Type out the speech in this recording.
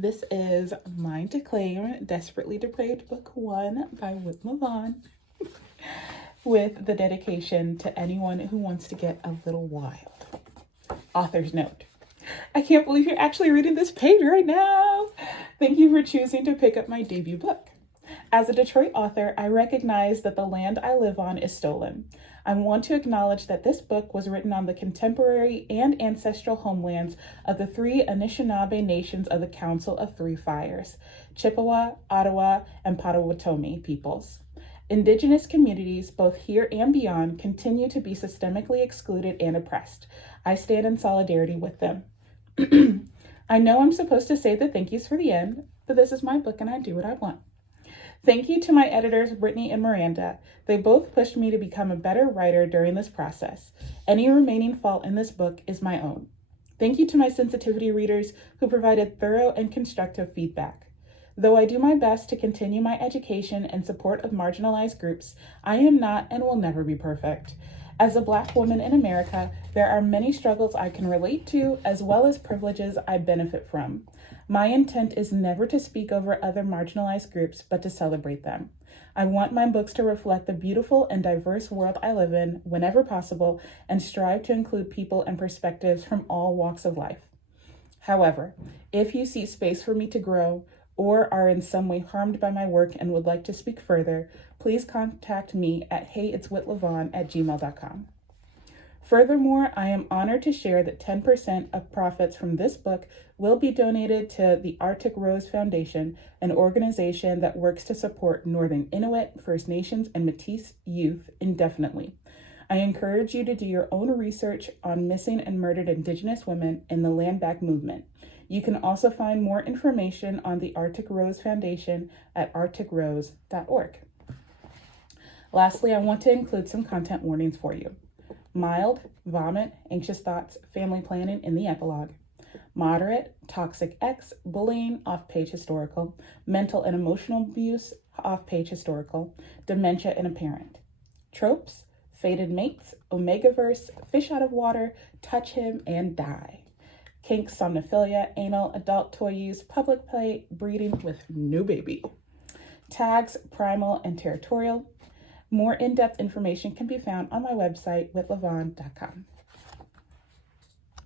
This is Mine to Claim, Desperately Depraved, Book 1 by Whit Lavon, with the dedication to anyone who wants to get a little wild. Author's note. I can't believe you're actually reading this page right now. Thank you for choosing to pick up my debut book. As a Detroit author, I recognize that the land I live on is stolen. I want to acknowledge that this book was written on the contemporary and ancestral homelands of the three Anishinaabe nations of the Council of Three Fires, Chippewa, Ottawa, and Potawatomi peoples. Indigenous communities, both here and beyond, continue to be systemically excluded and oppressed. I stand in solidarity with them. I know I'm supposed to say the thank yous for the end, but this is my book and I do what I want. Thank you to my editors, Brittany and Miranda. They both pushed me to become a better writer during this process. Any remaining fault in this book is my own. Thank you to my sensitivity readers who provided thorough and constructive feedback. Though I do my best to continue my education and support of marginalized groups, I am not and will never be perfect. As a Black woman in America, there are many struggles I can relate to, as well as privileges I benefit from. My intent is never to speak over other marginalized groups, but to celebrate them. I want my books to reflect the beautiful and diverse world I live in whenever possible and strive to include people and perspectives from all walks of life. However, if you see space for me to grow or are in some way harmed by my work and would like to speak further, please contact me at heyitswhitlavon@gmail.com. Furthermore, I am honored to share that 10% of profits from this book will be donated to the Arctic Rose Foundation, an organization that works to support Northern Inuit, First Nations, and Métis youth indefinitely. I encourage you to do your own research on missing and murdered Indigenous women in the Land Back movement. You can also find more information on the Arctic Rose Foundation at arcticrose.org. Lastly, I want to include some content warnings for you. Mild, vomit, anxious thoughts, family planning in the epilogue. Moderate, toxic ex, bullying, off-page historical. Mental and emotional abuse, off-page historical. Dementia in a parent. Tropes, fated mates, Omegaverse, fish out of water, touch him and die. Kinks, somnophilia, anal, adult toy use, public play, breeding with new baby. Tags, primal and territorial. More in-depth information can be found on my website, whitlavon.com.